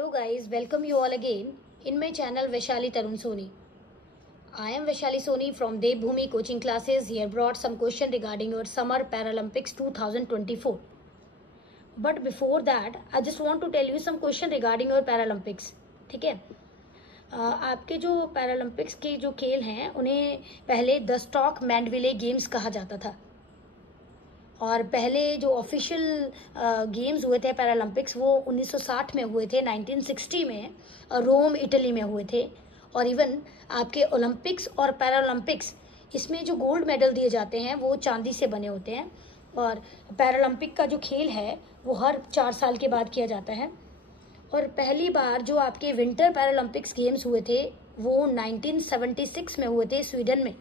Hello guys, welcome you all again in my channel Vaishali Tarun Soni. I am Vaishali Soni from Devbhoomi coaching classes. Here brought some question regarding your Summer Paralympics 2024. But before that, I just want to tell you some question regarding your Paralympics. ठीक है, आपके जो Paralympics के जो खेल हैं उन्हें पहले द स्टॉक मैंडविले गेम्स कहा जाता था और पहले जो ऑफिशियल गेम्स हुए थे पैरालंपिक्स वो 1960 में हुए थे, 1960 में रोम इटली में हुए थे। और इवन आपके ओलंपिक्स और पैरालंपिक्स इसमें जो गोल्ड मेडल दिए जाते हैं वो चांदी से बने होते हैं और पैरालंपिक का जो खेल है वो हर 4 साल के बाद किया जाता है। और पहली बार जो आपके विंटर पैरालंपिक्स गेम्स हुए थे वो 1976 में हुए थे स्वीडन में।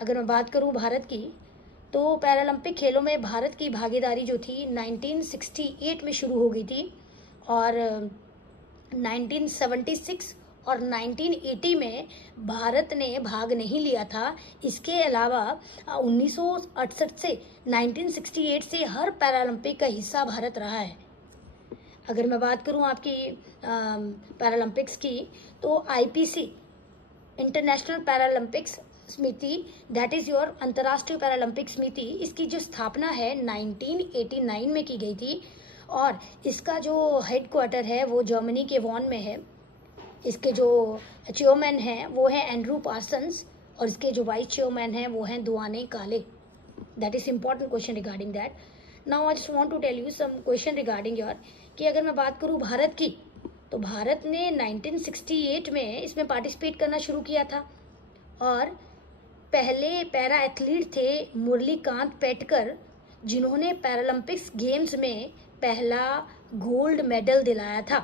अगर मैं बात करूं भारत की तो पैरालंपिक खेलों में भारत की भागीदारी जो थी 1968 में शुरू हो गई थी और 1976 और 1980 में भारत ने भाग नहीं लिया था। इसके अलावा 1968 से 1968 से हर पैरालंपिक का हिस्सा भारत रहा है। अगर मैं बात करूं आपकी पैरालंपिक्स की तो आईपीसी इंटरनेशनल पैरालंपिक्स समिति दैट इज योर अंतर्राष्ट्रीय पैरालंपिक समिति, इसकी जो स्थापना है 1989 में की गई थी और इसका जो हेडक्वार्टर है वो जर्मनी के वॉन में है। इसके जो चेयरमैन हैं वो हैं एंड्रू पार्सन्स और इसके जो वाइस चेयरमैन हैं वो हैं दुआने काले। That is important question regarding that. Now I just want to tell you some question regarding your कि अगर मैं बात करूं भारत की तो भारत ने 1968 में इसमें पार्टिसिपेट करना शुरू किया था और पहले पैरा एथलीट थे मुरलीकांत पेटकर जिन्होंने पैरालंपिक्स गेम्स में पहला गोल्ड मेडल दिलाया था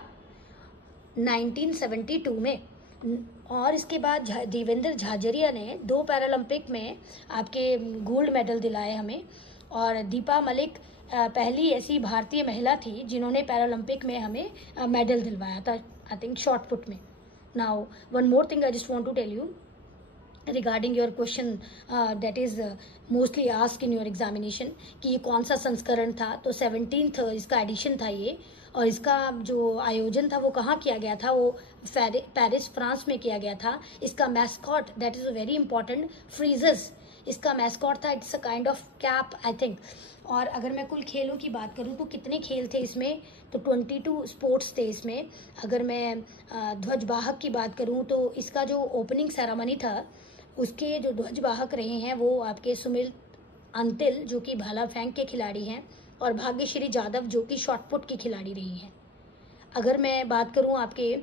1972 में। और इसके बाद देवेंद्र झाझरिया ने 2 पैरालंपिक में आपके गोल्ड मेडल दिलाए हमें और दीपा मलिक पहली ऐसी भारतीय महिला थी जिन्होंने पैरालंपिक में हमें मेडल दिलवाया था, आई थिंक शॉर्ट पुट में। Now one more thing I just want to tell you regarding your question that is mostly ask in your examination कि ये कौन सा संस्करण था। तो 17th इसका एडिशन था ये और इसका जो आयोजन था वो कहाँ किया गया था, वो पेरिस फ्रांस में किया गया था। इसका mascot that is very important, freezers इसका मैस्कॉट था। It's a kind of cap I think. और अगर मैं कुल खेलों की बात करूं तो कितने खेल थे इसमें, तो 22 स्पोर्ट्स थे इसमें। अगर मैं ध्वजवाहक की बात करूं तो इसका जो ओपनिंग सेरेमनी था उसके जो ध्वजवाहक रहे हैं वो आपके सुमित अंतिल जो कि भाला फेंक के खिलाड़ी हैं और भाग्यश्री जाधव जो कि शॉटपुट की खिलाड़ी रही हैं। अगर मैं बात करूं आपके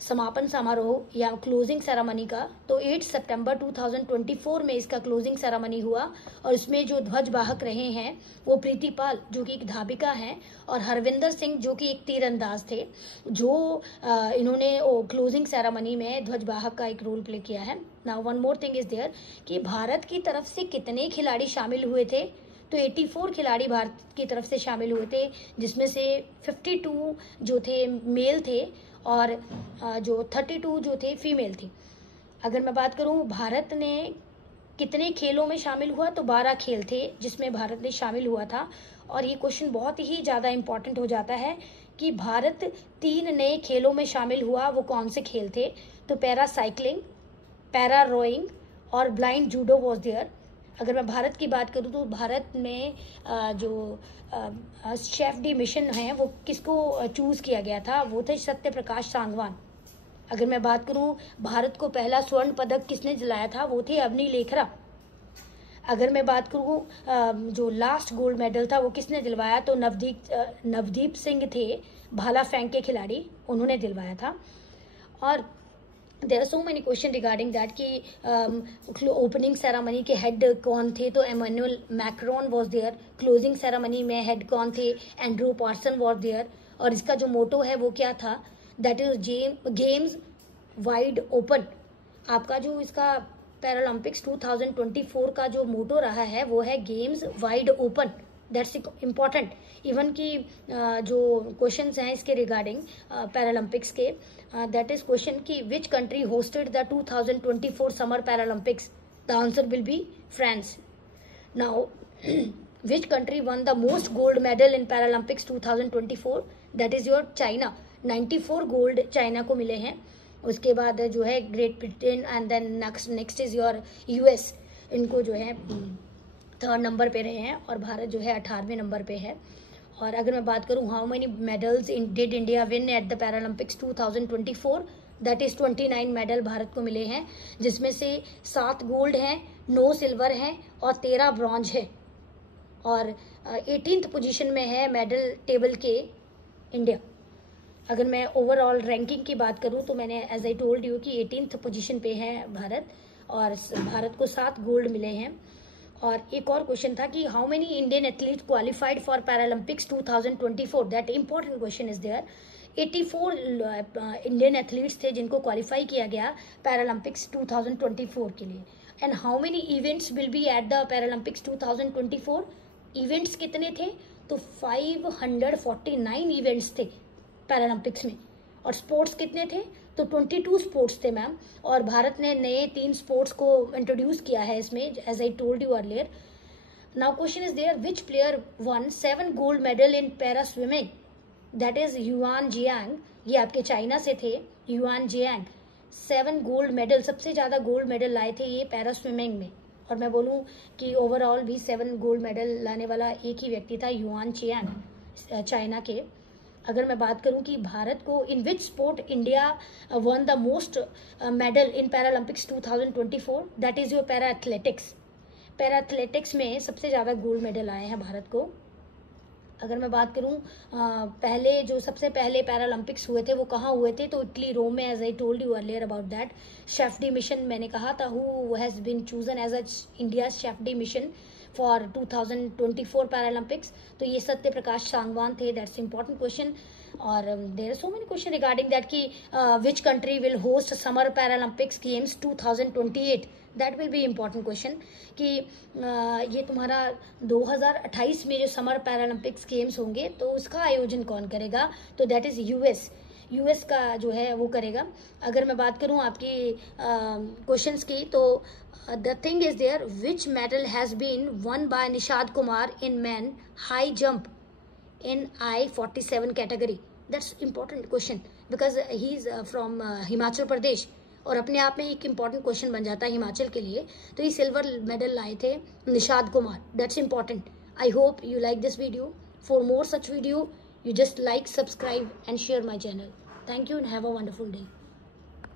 समापन समारोह या क्लोजिंग सेरेमनी का तो 8 सितंबर 2024 में इसका क्लोजिंग सेरेमनी हुआ और इसमें जो ध्वजवाहक रहे हैं वो प्रीति पाल जो कि एक धाविका हैं और हरविंदर सिंह जो कि एक तीरंदाज थे जो इन्होंने क्लोजिंग सेरेमनी में ध्वजवाहक का एक रोल प्ले किया है। Now one more thing is there कि भारत की तरफ से कितने खिलाड़ी शामिल हुए थे, तो 84 खिलाड़ी भारत की तरफ से शामिल हुए थे जिसमें से 52 जो थे मेल थे और जो 32 जो थे फीमेल थी। अगर मैं बात करूं भारत ने कितने खेलों में शामिल हुआ तो 12 खेल थे जिसमें भारत ने शामिल हुआ था। और ये क्वेश्चन बहुत ही ज़्यादा इम्पॉर्टेंट हो जाता है कि भारत 3 नए खेलों में शामिल हुआ, वो कौन से खेल थे, तो पैरा साइकिलिंग, पैरा रोइंग और ब्लाइंड जूडो वॉज देयर। अगर मैं भारत की बात करूं तो भारत में जो शेफ डी मिशन है वो किसको चूज़ किया गया था, वो थे सत्य प्रकाश सांगवान। अगर मैं बात करूं भारत को पहला स्वर्ण पदक किसने दिलाया था, वो थे अवनी लेखरा। अगर मैं बात करूं जो लास्ट गोल्ड मेडल था वो किसने दिलवाया, तो नवदीप सिंह थे भाला फेंक के खिलाड़ी, उन्होंने दिलवाया था। और there are so many question regarding that कि ओपनिंग सेरेमनी के हेड कौन थे, तो Emmanuel Macron was there. Closing ceremony में हेड कौन थे, एंड्रू पार्सन वॉज देयर। और इसका जो मोटो है वो क्या था, that is games wide open. आपका जो इसका पैरालंपिक्स 2024 का जो मोटो रहा है वो है games wide open. That's important. Even की जो क्वेश्चंस हैं इसके रिगार्डिंग पैरालंपिक्स के, दैट इज क्वेश्चन कि which country hosted the 2024 summer Paralympics, the answer will be France. Now which country won the most gold medal in Paralympics 2024, that is your China. 94 gold China को मिले हैं। उसके बाद जो है Great Britain and then next is your US, इनको जो है 3rd नंबर पे रहे हैं और भारत जो है 18वें नंबर पे है। और अगर मैं बात करूँ how many medals did India win at the Paralympics 2024, that is 29 medal Bharat को मिले हैं, जिसमें से 7 गोल्ड हैं, 9 सिल्वर हैं और 13 ब्रॉन्ज है। और 18th पोजीशन में है मेडल टेबल के इंडिया। अगर मैं ओवरऑल रैंकिंग की बात करूं तो मैंने एज आई टोल्ड यू कि 18th पोजीशन पे है भारत और भारत को 7 गोल्ड मिले हैं। और एक और क्वेश्चन था कि how many Indian athlete qualified for Paralympics 2024, that important question is there. 84 Indian athletes थे जिनको क्वालिफाई किया गया पैरालंपिक्स 2024 के लिए। And how many events will be at the Paralympics 2024, events कितने थे तो 549 इवेंट्स थे पैरालंपिक्स में। और स्पोर्ट्स कितने थे तो 22 स्पोर्ट्स थे मैम। और भारत ने नए 3 स्पोर्ट्स को इंट्रोड्यूस किया है इसमें, as I told you earlier. Now question is there, which player won 7 gold medal in para swimming, that is Yuan Jiang. ये आपके चाइना से थे, युआन जियांग 7 गोल्ड मेडल, सबसे ज़्यादा गोल्ड मेडल लाए थे ये पैरा स्विमिंग में। और मैं बोलूँ कि ओवरऑल भी 7 गोल्ड मेडल लाने वाला एक ही व्यक्ति था, युआन जियांग चाइना के। अगर मैं बात करूं कि भारत को in which sport India won the most medal in Paralympics 2024, that is your para athletics. Para athletics में सबसे ज़्यादा गोल्ड मेडल आए हैं भारत को। अगर मैं बात करूं पहले जो सबसे पहले पैरालंपिक्स हुए थे वो कहाँ हुए थे तो इटली, रोम में, as I told you earlier about that. Chef de mission मैंने कहा था, who has been chosen as a India chef de mission for 2024 Paralympics, तो ये सत्य प्रकाश सांगवान थे। That's important question. और there are so many question regarding that कि which country will host summer Paralympics games 2028, that will be important question कि ये तुम्हारा 2028 में जो समर पैरालंपिक्स गेम्स होंगे तो उसका आयोजन कौन करेगा, तो दैट इज़ यूएस का जो है वो करेगा। अगर मैं बात करूं आपकी क्वेश्चंस की तो the thing is there, which medal has been won by Nishad Kumar in man high jump in I-47 category, that's important question because he is from Himachal Pradesh और अपने आप में एक इम्पॉर्टेंट क्वेश्चन बन जाता है हिमाचल के लिए। तो ये सिल्वर मेडल लाए थे Nishad Kumar, that's important. I hope you like this video. For more such video you just like, subscribe and share my channel. Thank you and have a wonderful day.